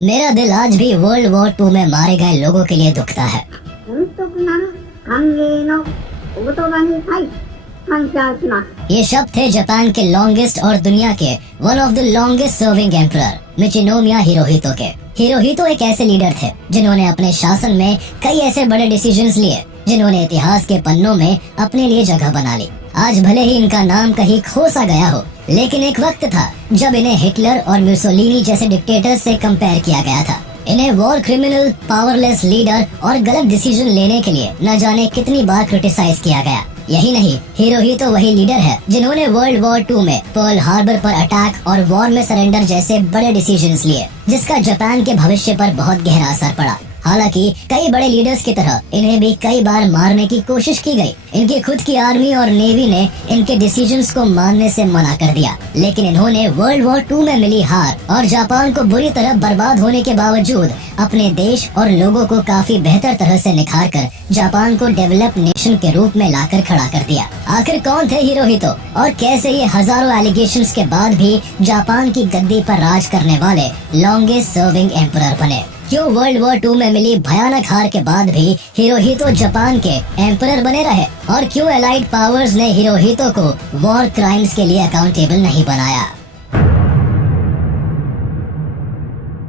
मेरा दिल आज भी वर्ल्ड वॉर 2 में मारे गए लोगों के लिए दुखता है। 本当なる歓迎のお言葉に感謝します。 ये शब्द थे जापान के लॉन्गेस्ट और दुनिया के one of the longest serving emperor Michinomiya Hirohito के। हिरोहितो एक ऐसे लीडर थे जिन्होंने अपने शासन में कई ऐसे बड़े डिसीजंस लिए जिन्होंने इतिहास के पन्नों में अपने लिए जगह बना ली। आज भले ही इनका नाम कहीं खो सा गया हो, लेकिन एक वक्त था जब इन्हें हिटलर और मुसोलिनी जैसे डिक्टेटर्स से कंपेयर किया गया था। इन्हें वॉर क्रिमिनल, पावरलेस लीडर और गलत डिसीजन लेने के लिए न जाने कितनी बार क्रिटिसाइज किया गया। यही नहीं, हिरोहितो वही लीडर है जिन्होंने वर्ल्ड वॉर 2 में पर्ल हार्बर पर अटैक और वॉर में सरेंडर जैसे बड़े डिसीजंस लिए, जिसका जापान के भविष्य पर बहुत गहरा असर पड़ा। हालांकि कई बड़े लीडर्स की तरह इन्हें भी कई बार मारने की कोशिश की गई। इनकी खुद की आर्मी और नेवी ने इनके डिसीजंस को मानने से मना कर दिया, लेकिन इन्होंने वर्ल्ड वॉर 2 में मिली हार और जापान को बुरी तरह बर्बाद होने के बावजूद अपने देश और लोगों को काफी बेहतर तरह से निखार कर जापान को डेवलप नेशन के रूप में लाकर खड़ा कर दिया। आखिर कौन थे हिरोहितो और कैसे ये हजारों एलिगेशंस के बाद भी जापान की गद्दी पर राज करने वाले लॉन्गेस्ट सर्विंग एम्परर बने? क्यों वर्ल्ड वॉर 2 में मिली भयानक हार के बाद भी हिरोहितो जापान के एम्परर बने रहे? और क्यों एलाइड पावर्स ने हिरोहितो को वॉर क्राइम्स के लिए अकाउंटेबल नहीं बनाया?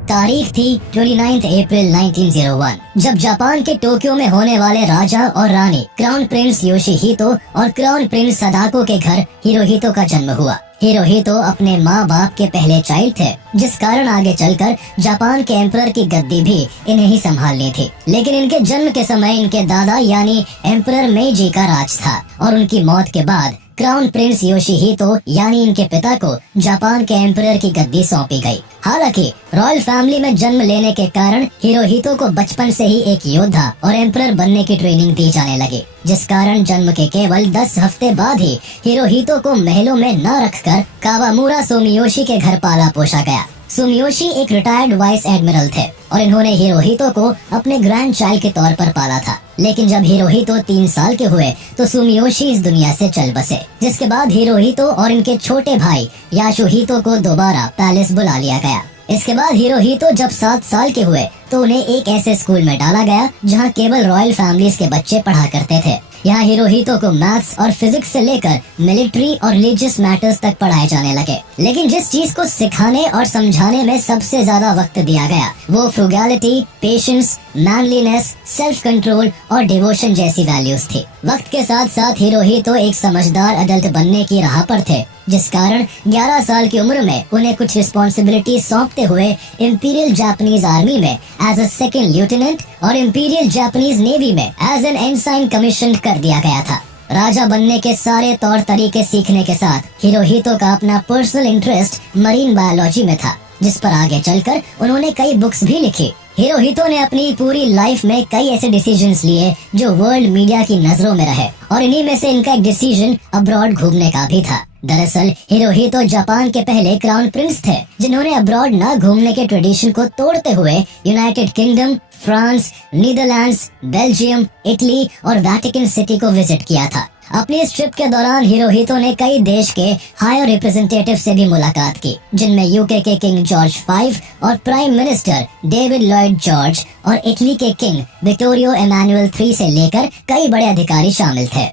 तारीख थी 29 अप्रैल 1901, जब जापान के टोक्यो में होने वाले राजा और रानी क्राउन प्रिंस योशिहितो और क्राउन प्रिंस सदाको के घर हिरोहितो का जन्म हुआ। हिरोहितो अपने माँ बाप के पहले चाइल्ड थे, जिस कारण आगे चलकर जापान के एम्परर की गद्दी भी इन्हें ही संभालनी थी। लेकिन इनके जन्म के समय इनके दादा यानी एम्परर मेइजी का राज था और उनकी मौत के बाद क्राउन प्रिंस योशिहितो यानी इनके पिता को जापान के एम्परर की गद्दी सौंपी गई। हालांकि रॉयल फैमिली में जन्म लेने के कारण हिरोहितो को बचपन से ही एक योद्धा और एम्परर बनने की ट्रेनिंग दी जाने लगी, जिस कारण जन्म के केवल 10 हफ्ते बाद ही हिरोहितो को महलों में न रखकर कावामुरा सुमियोशी के घर पाला पोसा गया। सुमियोशी एक रिटायर्ड वाइस एडमिरल थे और इन्होंने हिरोहितो को अपने ग्रैंड चाइल्ड के तौर पर पाला था। लेकिन जब हिरोहितो 3 साल के हुए तो सुमियोशी इस दुनिया से चल बसे, जिसके बाद हिरोहितो और इनके छोटे भाई याशुहितो को दोबारा पैलेस बुला लिया गया। इसके बाद हिरोहितो जब 7 साल के हुए तो उन्हें एक ऐसे स्कूल में डाला गया जहां केवल रॉयल फैमिलीज के बच्चे पढ़ा करते थे। यहाँ हिरोहितो को मैथ्स और फिजिक्स से लेकर मिलिट्री और रिलीजियस मैटर्स तक पढ़ाए जाने लगे। लेकिन जिस चीज को सिखाने और समझाने में सबसे ज्यादा वक्त दिया गया वो फ्रुगैलिटी, पेशेंस, मैनलीनेस, सेल्फ कंट्रोल और डिवोशन जैसी वैल्यूज थी। वक्त के साथ साथ हिरोहितो एक समझदार अडल्ट बनने की राह पर थे, जिस कारण 11 साल की उम्र में उन्हें कुछ रिस्पॉन्सिबिलिटी सौंपते हुए इंपीरियल जापानीज आर्मी में एज अ सेकंड लेफ्टिनेंट और इंपीरियल जापानीज नेवी में एज एन एनसाइन कमीशन कर दिया गया था। राजा बनने के सारे तौर तरीके सीखने के साथ हिरोहितो का अपना पर्सनल इंटरेस्ट मरीन बायोलॉजी में था, जिस पर आगे चलकर उन्होंने कई बुक्स भी लिखी। हिरोहितो ने अपनी पूरी लाइफ में कई ऐसे डिसीजंस लिए जो वर्ल्ड मीडिया की नजरों में रहे और इन्हीं में से इनका एक डिसीजन अब्रॉड घूमने का भी था। दरअसल हिरोहितो जापान के पहले क्राउन प्रिंस थे जिन्होंने अब्रॉड न घूमने के ट्रेडिशन को तोड़ते हुए United kingdom, France, Netherlands, Belgium, Italy और वेटिकन सिटी को विजिट किया था। अपनी इस ट्रिप के दौरान हिरोहितो ने कई देश के हायर रिप्रेजेंटेटिव से भी मुलाकात की, जिनमें यूके के किंग जॉर्ज 5 और prime minister David Lloyd George और इटली के किंग विक्टोरियो एमानुएल 3 से लेकर कई बड़े अधिकारी शामिल थे।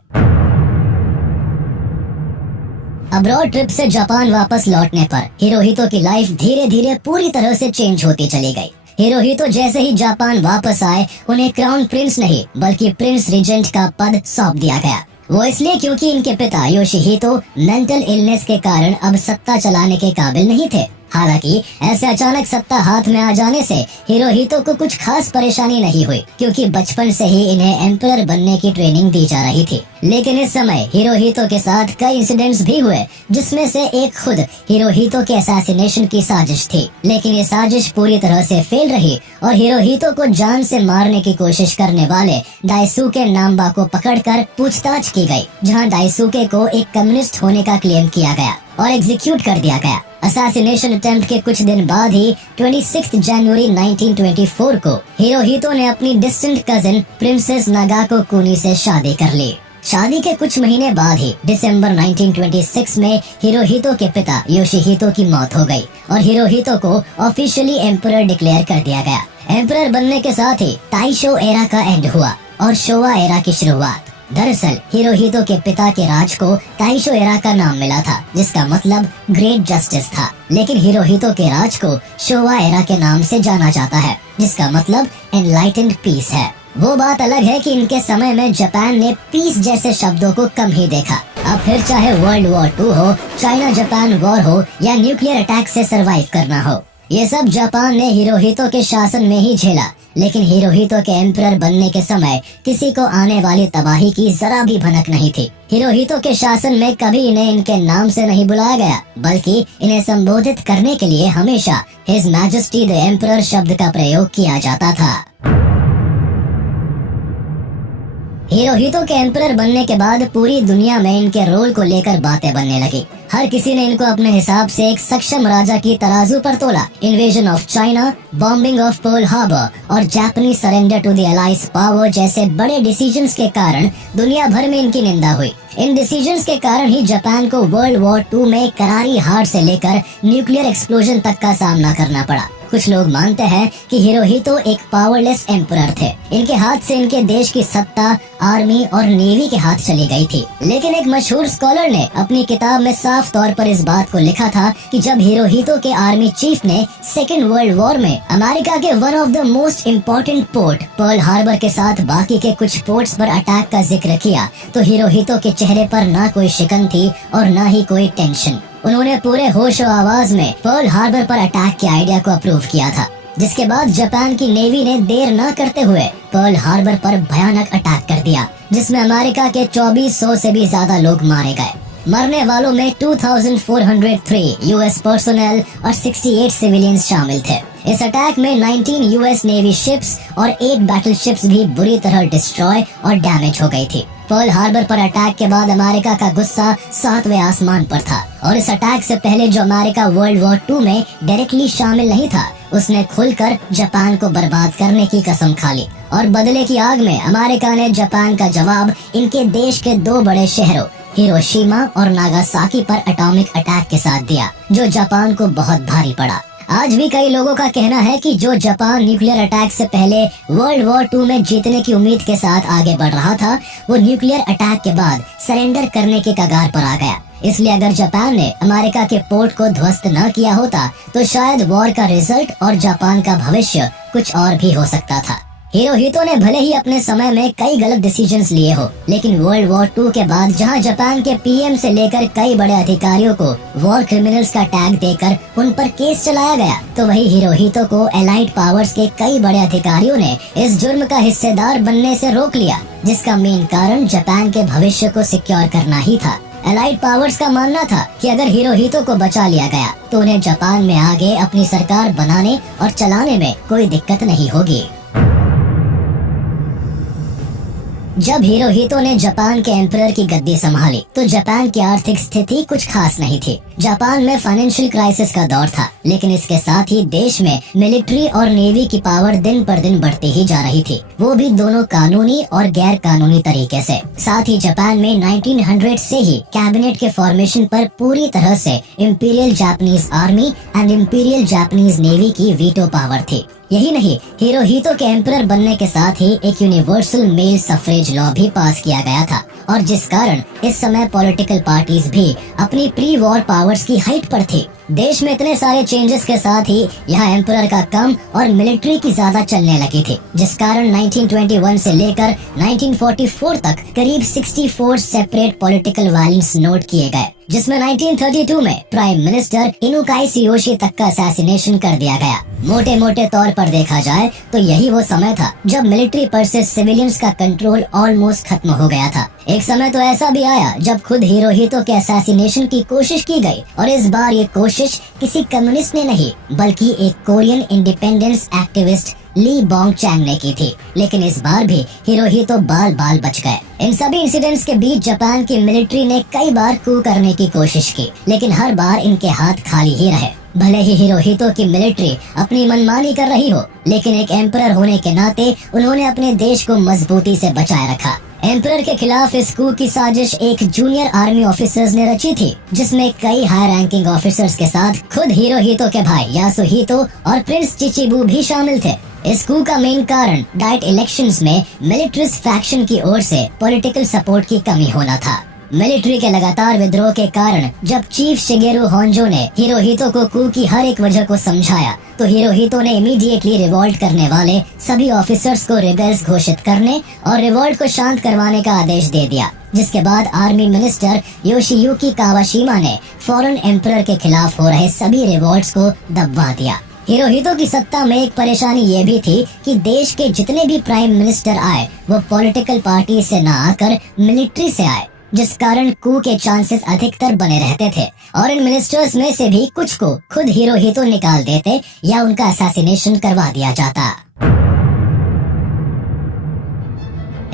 अब्रॉड ट्रिप से जापान वापस लौटने पर हिरोहितो की लाइफ धीरे धीरे पूरी तरह से चेंज होती चली गई। हिरोहितो जैसे ही जापान वापस आए उन्हें क्राउन प्रिंस नहीं बल्कि प्रिंस रिजेंट का पद सौंप दिया गया। वो इसलिए क्योंकि इनके पिता योशिहितो मेंटल इलनेस के कारण अब सत्ता चलाने के काबिल नहीं थे। हालांकि ऐसे अचानक सत्ता हाथ में आ जाने से हिरोहितो को कुछ खास परेशानी नहीं हुई, क्योंकि बचपन से ही इन्हें एम्परर बनने की ट्रेनिंग दी जा रही थी। लेकिन इस समय हिरोहितो के साथ कई इंसिडेंट्स भी हुए, जिसमें से एक खुद हिरोहितो के असैसिनेशन की साजिश थी। लेकिन ये साजिश पूरी तरह से फेल रही और हिरोहितो को जान से मारने की कोशिश करने वाले डाइसुके नाम्बा को पकड़कर पूछताछ की गई, जहां डाइसुके को एक कम्युनिस्ट होने का क्लेम किया गया और एग्जीक्यूट कर दिया गया। असैसिनेशन अटेम्प्ट के कुछ दिन बाद ही 26 जनवरी 1924 को हिरोहितो ने अपनी डिस्टेंट कजिन प्रिंसेस नागाको कुनी से शादी कर ली। शादी के कुछ महीने बाद ही दिसंबर 1926 में हिरोहितो के पिता योशिहितो की मौत हो गई और हिरोहितो को ऑफिशियली एम्परर डिक्लेयर कर दिया गया। एम्परर बनने के साथ ही ताइशो एरा का एंड हुआ और शोवा एरा की शुरुआत। दरअसल हिरोहितो के पिता के राज को ताइशो एरा का नाम मिला था, जिसका मतलब ग्रेट जस्टिस था, लेकिन हिरोहितो के राज को शोवा एरा के नाम से जाना जाता है, जिसका मतलब एनलाइटेंड पीस है। वो बात अलग है कि इनके समय में जापान ने पीस जैसे शब्दों को कम ही देखा। अब फिर चाहे वर्ल्ड वॉर 2 हो, चाइना जापान वॉर हो या न्यूक्लियर अटैक से सरवाइव करना हो, ये सब जापान ने हिरोहितो के शासन में ही झेला। लेकिन हिरोहितो के एम्परर बनने के समय किसी को आने वाली तबाही की जरा भी भनक नहीं थी। हिरोहितो के शासन में कभी इन्हें इनके नाम से नहीं बुलाया गया, बल्कि इन्हें संबोधित करने के लिए हमेशा हिज मैजेस्टी द एम्परर शब्द का प्रयोग किया जाता था। हिरोहितो के एम्परर बनने के बाद पूरी दुनिया में इनके रोल को लेकर बातें बनने लगी। हर किसी ने इनको अपने हिसाब से एक सक्षम राजा की तराजू पर तोला। Invasion of China, bombing of Pearl Harbor और Japanese surrender to the Allies power जैसे बड़े डिसीजंस के कारण दुनिया भर में इनकी निंदा हुई। इन डिसीजंस के कारण ही जापान को वर्ल्ड वॉर 2 में करारी हार से लेकर न्यूक्लियर एक्सप्लोजन तक का सामना करना पड़ा। कुछ लोग मानते हैं कि हिरोहितो एक पावरलेस एम्परर थे। इनके हाथ से इनके देश की सत्ता आर्मी और नेवी के हाथ चली गई थी। लेकिन एक मशहूर स्कॉलर ने अपनी किताब में साफ तौर पर इस बात को लिखा था कि जब हिरोहितो के आर्मी चीफ ने सेकेंड वर्ल्ड वॉर में अमेरिका के one of the most important port Pearl Harbor के साथ बाकी के कुछ पोर्ट्स पर अटैक का जिक्र किया, तो हिरोहितो के चेहरे पर ना कोई शिकन थी और ना ही कोई टेंशन। उन्होंने पूरे होश और आवाज में पर्ल हार्बर पर अटैक के आइडिया को अप्रूव किया था, जिसके बाद जापान की नेवी ने देर न करते हुए पर्ल हार्बर पर भयानक अटैक कर दिया, जिसमें अमेरिका के 2400 से भी ज्यादा लोग मारे गए। मरने वालों में 2403 यूएस पर्सोनेल और 68 सिविलियंस शामिल थे। इस अटैक में 19 यूएस नेवी शिप्स और 8 बैटल शिप्स भी बुरी तरह डिस्ट्रॉय और डैमेज हो गई थी। पर्ल हार्बर पर अटैक के बाद अमेरिका का गुस्सा 7वें आसमान पर था और इस अटैक से पहले जो अमेरिका वर्ल्ड वॉर 2 में डायरेक्टली शामिल नहीं था, उसने खुलकर जापान को बर्बाद करने की कसम खा ली और बदले की आग में अमेरिका ने जापान का जवाब इनके देश के 2 बड़े शहरों हिरोशिमा और नागासाकी पर एटॉमिक अटैक के साथ दिया, जो जापान को बहुत भारी पड़ा। आज भी कई लोगों का कहना है कि जो जापान न्यूक्लियर अटैक से पहले वर्ल्ड वॉर 2 में जीतने की उम्मीद के साथ आगे बढ़ रहा था, वो न्यूक्लियर अटैक के बाद सरेंडर करने के कगार पर आ गया। इसलिए अगर जापान ने अमेरिका के पोर्ट को ध्वस्त न किया होता, तो शायद वॉर का रिजल्ट और जापान का भविष्य कुछ और भी हो सकता था। हिरोहितो ने भले ही अपने समय में कई गलत डिसीजंस लिए हो, लेकिन वर्ल्ड वॉर 2 के बाद जहां जापान के पीएम से लेकर कई बड़े अधिकारियों को वॉर क्रिमिनल्स का टैग देकर उन पर केस चलाया गया, तो वही हिरोहितो को एलाइड पावर्स के कई बड़े अधिकारियों ने इस जुर्म का हिस्सेदार बनने से रोक लिया, जिसका मेन कारण जापान के भविष्य को सिक्योर करना ही था। एलाइड पावर्स का मानना था कि अगर हिरोहितो को बचा लिया गया तो उन्हें जापान में आगे अपनी सरकार बनाने और चलाने में कोई दिक्कत नहीं होगी। जब हिरोहितो ने जापान के एम्परर की गद्दी संभाली, तो जापान की आर्थिक स्थिति कुछ खास नहीं थी। जापान में फाइनेंशियल क्राइसिस का दौर था, लेकिन इसके साथ ही देश में मिलिट्री और नेवी की पावर दिन पर दिन बढ़ती ही जा रही थी, वो भी दोनों कानूनी और गैर कानूनी तरीके से। साथ ही जापान में 1900 से ही कैबिनेट के फॉर्मेशन पर पूरी तरह से imperial Japanese army and imperial Japanese navy की वीटो पावर थी। यही नहीं, हिरोहितो के एम्परर बनने के साथ ही एक यूनिवर्सल मेल सफरेज लॉ भी पास किया गया था, और जिस कारण इस समय पॉलिटिकल पार्टीज भी अपनी प्री वॉर पावर्स की हाइट पर थी। देश में इतने सारे चेंजेस के साथ ही यहाँ एम्परर का कम और मिलिट्री की ज्यादा चलने लगी थी, जिस कारण 1921 से लेकर 1944 तक करीब 64 सेपरेट पॉलिटिकल वायलेंस नोट किए गए, जिसमें 1932 में प्राइम मिनिस्टर इनुकाई सियोशी तक का असैसिनेशन कर दिया गया। मोटे मोटे तौर पर देखा जाए तो यही वो समय था जब मिलिट्री पर से सिविलियंस का कंट्रोल ऑलमोस्ट खत्म हो गया था। एक समय तो ऐसा भी आया जब खुद हिरोहितो के असैसिनेशन की कोशिश की गई, और इस बार ये कोशिश किसी कम्युनिस्ट ने नहीं, बल्कि एक कोरियन इंडिपेंडेंस एक्टिविस्ट ली बोंग चैंग ने की थी। लेकिन इस बार भी हिरोहितो बाल बाल बच गए। इन सभी इंसिडेंट्स के बीच जापान की मिलिट्री ने कई बार कू करने की कोशिश की, लेकिन हर बार इनके हाथ खाली ही रहे। भले ही हिरोहितो की मिलिट्री अपनी मनमानी कर रही हो, लेकिन एक एम्परर होने के नाते उन्होंने अपने देश को मजबूती से बचाए रखा। एम्परर के खिलाफ इस कू की साजिश एक जूनियर आर्मी ऑफिसर्स ने रची थी, जिसमें कई हाई रैंकिंग ऑफिसर्स के साथ खुद हिरोहितो के भाई यासुहितो और प्रिंस चिचिबू भी शामिल थे। इस कू का मेन कारण डाइट इलेक्शंस में मिलिट्रिस्ट फैक्शन की ओर से पॉलिटिकल सपोर्ट की कमी होना था। मिलिट्री के लगातार विद्रोह के कारण जब चीफ शिगेरू होंजो ने हिरोहितो को कू की हर एक वजह को समझाया, तो हिरोहितो ने इमीडिएटली रिवॉल्ट करने वाले सभी ऑफिसर्स को रिबेल्स घोषित करने और रिवॉल्ट को शांत करवाने का आदेश दे दिया, जिसके बाद आर्मी मिनिस्टर योशियुकी कावाशिमा ने फौरन एम्परर के खिलाफ हो रहे सभी रिवॉल्ट्स को दबा दिया। हिरोहितो की सत्ता में एक परेशानी ये भी थी कि देश के जितने भी प्राइम मिनिस्टर आए वो पॉलिटिकल पार्टी से न आकर मिलिट्री से आए, जिस कारण कू के चांसेस अधिकतर बने रहते थे और इन मिनिस्टर्स में से भी कुछ को खुद हिरोहितो निकाल देते या उनका असैसिनेशन करवा दिया जाता।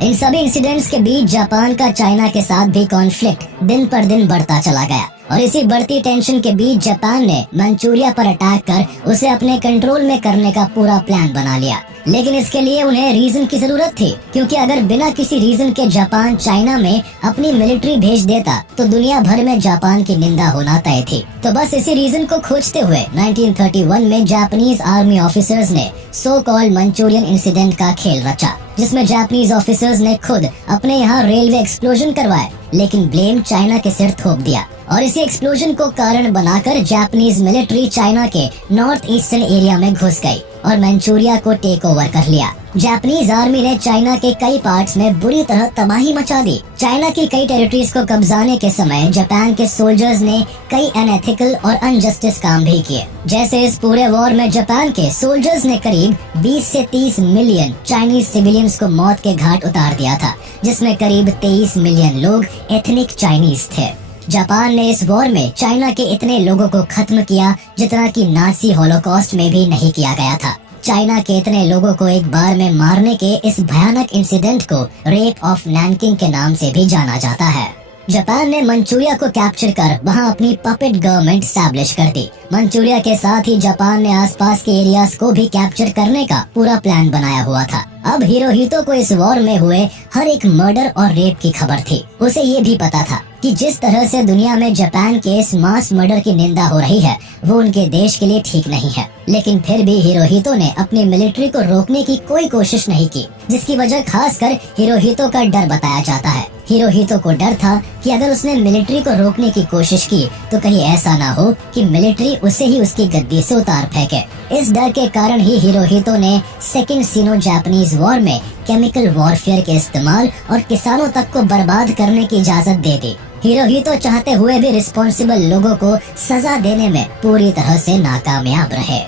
इन सभी इंसिडेंट्स के बीच जापान का चाइना के साथ भी कॉन्फ्लिक्ट दिन पर दिन बढ़ता चला गया और इसी बढ़ती टेंशन के बीच जापान ने मंचूरिया पर अटैक कर उसे अपने कंट्रोल में करने का पूरा प्लान बना लिया। लेकिन इसके लिए उन्हें रीजन की जरूरत थी, क्योंकि अगर बिना किसी रीजन के जापान चाइना में अपनी मिलिट्री भेज देता तो दुनिया भर में जापान की निंदा होना तय थी। तो बस इसी रीजन को खोजते हुए 1931 में जापानीज आर्मी ऑफिसर्स ने सो कॉल्ड मंचूरियन इंसिडेंट का खेल रचा, जिसमें जापानीज ऑफिसर्स ने खुद अपने यहाँ रेलवे एक्सप्लोजन करवाए, लेकिन ब्लेम चाइना के सिर थोप दिया और इसी एक्सप्लोजन को कारण बनाकर जापानीज मिलिट्री चाइना के नॉर्थ ईस्टर्न एरिया में घुस गई और मंचूरिया को टेक ओवर कर लिया। जापानीज आर्मी ने चाइना के कई पार्ट्स में बुरी तरह तबाही मचा दी। चाइना की कई टेरिटरीज को कब्जाने के समय जापान के सोल्जर्स ने कई अनएथिकल और अनजस्टिस काम भी किए। जैसे इस पूरे वॉर में जापान के सोल्जर्स ने करीब 20 से 30 मिलियन चाइनीज सिविलियंस को मौत के घाट उतार दिया था, जिसमें करीब 23 मिलियन लोग एथनिक चाइनीज थे। जापान ने इस वॉर में चाइना के इतने लोगों को खत्म किया जितना कि नाजी हॉलोकॉस्ट में भी नहीं किया गया था। चाइना के इतने लोगों को एक बार में मारने के इस भयानक इंसिडेंट को रेप ऑफ नैनकिंग के नाम से भी जाना जाता है। जापान ने मंचूरिया को कैप्चर कर वहां अपनी पपेट गवर्नमेंट स्टैब्लिश कर दी। मंचूरिया के साथ ही जापान ने आसपास के एरियाज को भी कैप्चर करने का पूरा प्लान बनाया हुआ था। अब हिरोहितो को इस वॉर में हुए हर एक मर्डर और रेप की खबर थी। उसे ये भी पता था कि जिस तरह से दुनिया में जापान के इस मास मर्डर की निंदा हो रही है वो उनके देश के लिए ठीक नहीं है। लेकिन फिर भी हिरोहितो ने अपनी मिलिट्री को रोकने की कोई कोशिश नहीं की, जिसकी वजह खासकर हिरोहितो का डर बताया जाता है। हिरोहितो को डर था कि अगर उसने मिलिट्री को रोकने की कोशिश की तो कहीं ऐसा ना हो कि मिलिट्री उसे ही उसकी गद्दी से उतार फेंके। इस डर के कारण ही हिरोहितो ने सेकेंड सिनो जापानीज वॉर में केमिकल वॉरफेयर के इस्तेमाल और किसानों तक को बर्बाद करने की इजाजत दे दी। हिरोहितो चाहते हुए भी रिस्पॉन्सिबल लोगों को सजा देने में पूरी तरह से नाकामयाब रहे।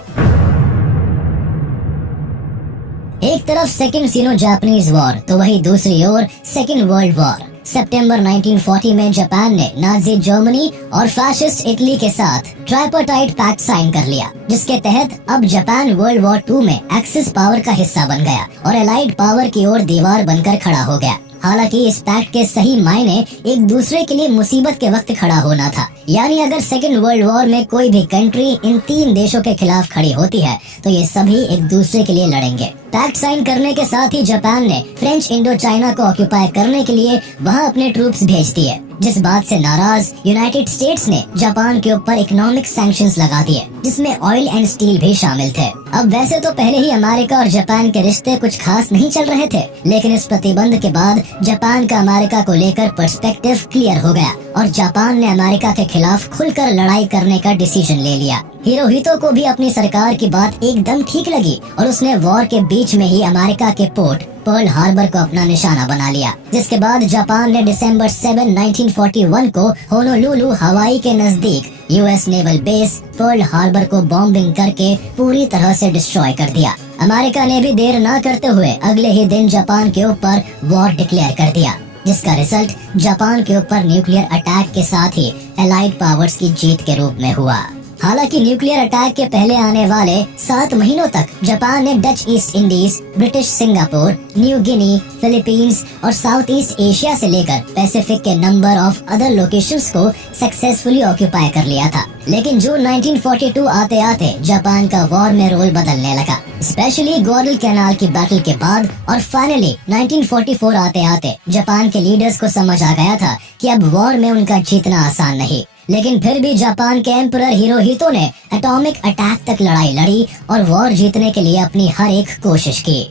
एक तरफ सेकेंड सिनो जापानीज वॉर तो वही दूसरी ओर सेकेंड वर्ल्ड वॉर। सितंबर 1940 में जापान ने नाजी जर्मनी और फैशिस्ट इटली के साथ ट्राइपार्टाइट पैक्ट साइन कर लिया, जिसके तहत अब जापान वर्ल्ड वॉर 2 में एक्सिस पावर का हिस्सा बन गया और एलाइड पावर की ओर दीवार बनकर खड़ा हो गया। हालांकि इस पैक्ट के सही मायने एक दूसरे के लिए मुसीबत के वक्त खड़ा होना था, यानी अगर सेकेंड वर्ल्ड वॉर में कोई भी कंट्री इन 3 देशों के खिलाफ खड़ी होती है तो ये सभी एक दूसरे के लिए लड़ेंगे। पैक्ट साइन करने के साथ ही जापान ने फ्रेंच इंडो चाइना को ऑक्यूपाई करने के लिए वहां अपने ट्रूप्स भेज दिए, जिस बात से नाराज यूनाइटेड स्टेट्स ने जापान के ऊपर इकोनॉमिक सैंक्शंस लगा दिए, जिसमें ऑयल एंड स्टील भी शामिल थे। अब वैसे तो पहले ही अमेरिका और जापान के रिश्ते कुछ खास नहीं चल रहे थे, लेकिन इस प्रतिबंध के बाद जापान का अमेरिका को लेकर पर्सपेक्टिव क्लियर हो गया और जापान ने अमेरिका के खिलाफ खुलकर लड़ाई करने का डिसीजन ले लिया। हिरोहितो को भी अपनी सरकार की बात एकदम ठीक लगी और उसने वॉर के बीच में ही अमेरिका के पोर्ट पर्ल हार्बर को अपना निशाना बना लिया, जिसके बाद जापान ने दिसंबर 7, 1941 को होनोलुलु हवाई के नजदीक US naval base Pearl Harbor को बॉम्बिंग करके पूरी तरह से डिस्ट्रॉय कर दिया। अमेरिका ने भी देर न करते हुए अगले ही दिन जापान के ऊपर वॉर डिक्लेयर कर दिया, जिसका रिजल्ट जापान के ऊपर न्यूक्लियर अटैक के साथ ही एलाइड पावर्स की जीत के रूप में हुआ। हालांकि न्यूक्लियर अटैक के पहले आने वाले 7 महीनों तक जापान ने Dutch east Indies, British Singapore, New Guinea, Philippines और साउथ ईस्ट एशिया से लेकर पैसिफिक के नंबर ऑफ अदर लोकेशंस को सक्सेसफुली ऑक्यूपाई कर लिया था। लेकिन जून 1942 आते आते जापान का वॉर में रोल बदलने लगा, स्पेशली ग्वाडल कैनाल की बैटल के बाद। और फाइनली 1944 आते आते जापान के लीडर्स को समझ आ गया था कि अब वॉर में उनका जीतना आसान नहीं। लेकिन फिर भी जापान के एम्परर हिरोहितो ने एटॉमिक अटैक तक लड़ाई लड़ी और वॉर जीतने के लिए अपनी हर एक कोशिश की।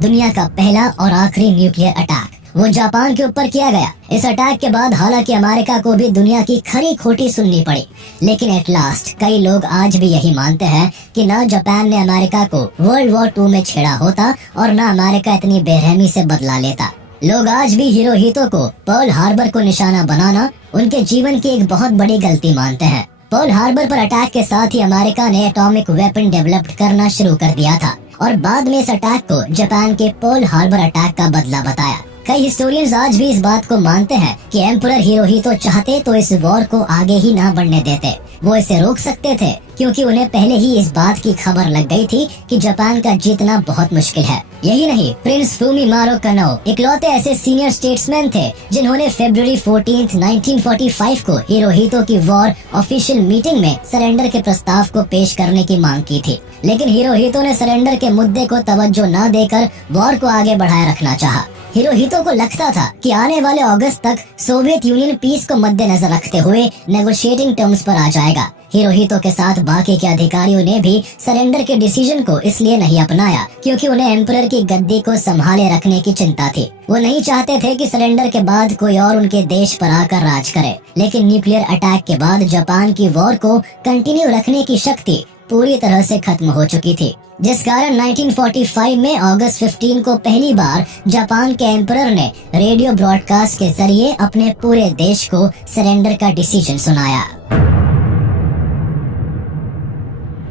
दुनिया का पहला और आखिरी न्यूक्लियर अटैक वो जापान के ऊपर किया गया। इस अटैक के बाद हालांकि अमेरिका को भी दुनिया की खरी खोटी सुननी पड़ी, लेकिन एट लास्ट कई लोग आज भी यही मानते हैं कि ना जापान ने अमेरिका को वर्ल्ड वॉर 2 में छेड़ा होता और ना अमेरिका इतनी बेरहमी से बदला लेता। लोग आज भी हिरोहितो को पर्ल हार्बर को निशाना बनाना उनके जीवन की एक बहुत बड़ी गलती मानते हैं। पर्ल हार्बर पर अटैक के साथ ही अमेरिका ने एटॉमिक वेपन डेवलप करना शुरू कर दिया था और बाद में इस अटैक को जापान के पर्ल हार्बर अटैक का बदला बताया। कई हिस्टोरियंस आज भी इस बात को मानते हैं कि एम्परर हिरोहितो चाहते तो इस वॉर को आगे ही ना बढ़ने देते। वो इसे रोक सकते थे क्योंकि उन्हें पहले ही इस बात की खबर लग गई थी कि जापान का जीतना बहुत मुश्किल है। यही नहीं, प्रिंस फुमिमारो कनो इकलौते ऐसे सीनियर स्टेट्समैन थे जिन्होंने फरवरी 14, 1945 को हिरोहितो की वॉर ऑफिशियल मीटिंग में सरेंडर के प्रस्ताव को पेश करने की मांग की थी। लेकिन हिरोहितो ने सरेंडर के मुद्दे को तवज्जो न देकर वॉर को आगे बढ़ाए रखना चाहा। हिरोहितो को लगता था कि आने वाले अगस्त तक सोवियत यूनियन पीस को मद्देनजर रखते हुए नेगोशिएटिंग टर्म्स पर आ जाएगा। हिरोहितो के साथ बाकी के अधिकारियों ने भी सरेंडर के डिसीजन को इसलिए नहीं अपनाया क्योंकि उन्हें एम्परर की गद्दी को संभाले रखने की चिंता थी। वो नहीं चाहते थे कि सरेंडर के बाद कोई और उनके देश पर आकर राज करे। लेकिन न्यूक्लियर अटैक के बाद जापान की वॉर को कंटिन्यू रखने की शक्ति पूरी तरह से खत्म हो चुकी थी, जिस कारण 1945 में अगस्त 15 को पहली बार जापान के एम्परर ने रेडियो ब्रॉडकास्ट के जरिए अपने पूरे देश को सरेंडर का डिसीजन सुनाया।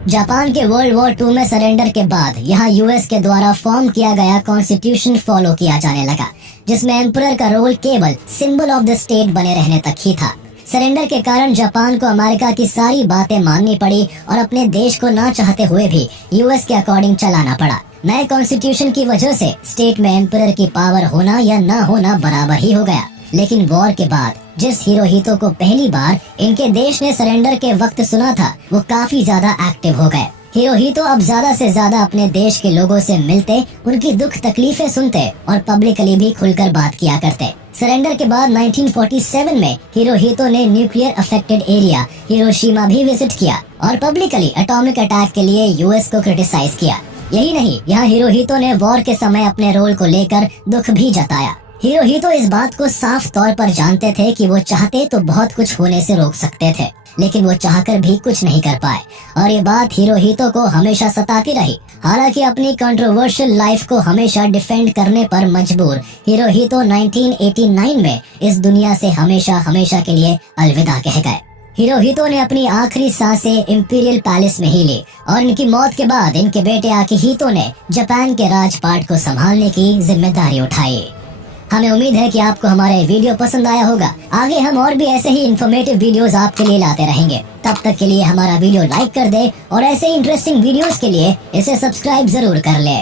जापान के वर्ल्ड वॉर 2 में सरेंडर के बाद यहाँ यूएस के द्वारा फॉर्म किया गया कॉन्स्टिट्यूशन फॉलो किया जाने लगा, जिसमें एम्परर का रोल केवल सिंबल ऑफ द स्टेट बने रहने तक ही था। सरेंडर के कारण जापान को अमेरिका की सारी बातें माननी पड़ी और अपने देश को ना चाहते हुए भी यूएस के अकॉर्डिंग चलाना पड़ा। नए कॉन्स्टिट्यूशन की वजह से स्टेट में एम्परर की पावर होना या ना होना बराबर ही हो गया। लेकिन वॉर के बाद जिस हिरोहितो को पहली बार इनके देश ने सरेंडर के वक्त सुना था, वो काफी ज्यादा एक्टिव हो गए। हिरोहितो अब ज्यादा से ज्यादा अपने देश के लोगों से मिलते, उनकी दुख तकलीफें सुनते और पब्लिकली भी खुलकर बात किया करते। सरेंडर के बाद 1947 में हिरोहितो ने न्यूक्लियर अफेक्टेड एरिया हिरोशिमा भी विजिट किया और पब्लिकली एटॉमिक अटैक के लिए यूएस को क्रिटिसाइज किया। यही नहीं, यहाँ हिरोहितो ने वॉर के समय अपने रोल को लेकर दुख भी जताया। हिरोहितो इस बात को साफ तौर पर जानते थे कि वो चाहते तो बहुत कुछ होने से रोक सकते थे, लेकिन वो चाहकर भी कुछ नहीं कर पाए और ये बात हिरोहितो को हमेशा सताती रही। हालांकि अपनी कंट्रोवर्शियल लाइफ को हमेशा डिफेंड करने पर मजबूर हिरोहितो 1989 में इस दुनिया से हमेशा हमेशा के लिए अलविदा कह गए। हिरोहितो ने अपनी आखिरी सांसें इंपीरियल पैलेस में ही ली और इनकी मौत के बाद इनके बेटे आकिहितो ने जापान के राजपाट को संभालने की जिम्मेदारी उठाई। हमें उम्मीद है कि आपको हमारा ये वीडियो पसंद आया होगा। आगे हम और भी ऐसे ही इन्फॉर्मेटिव वीडियोस आपके लिए लाते रहेंगे। तब तक के लिए हमारा वीडियो लाइक कर दे और ऐसे ही इंटरेस्टिंग वीडियोस के लिए इसे सब्सक्राइब जरूर कर ले।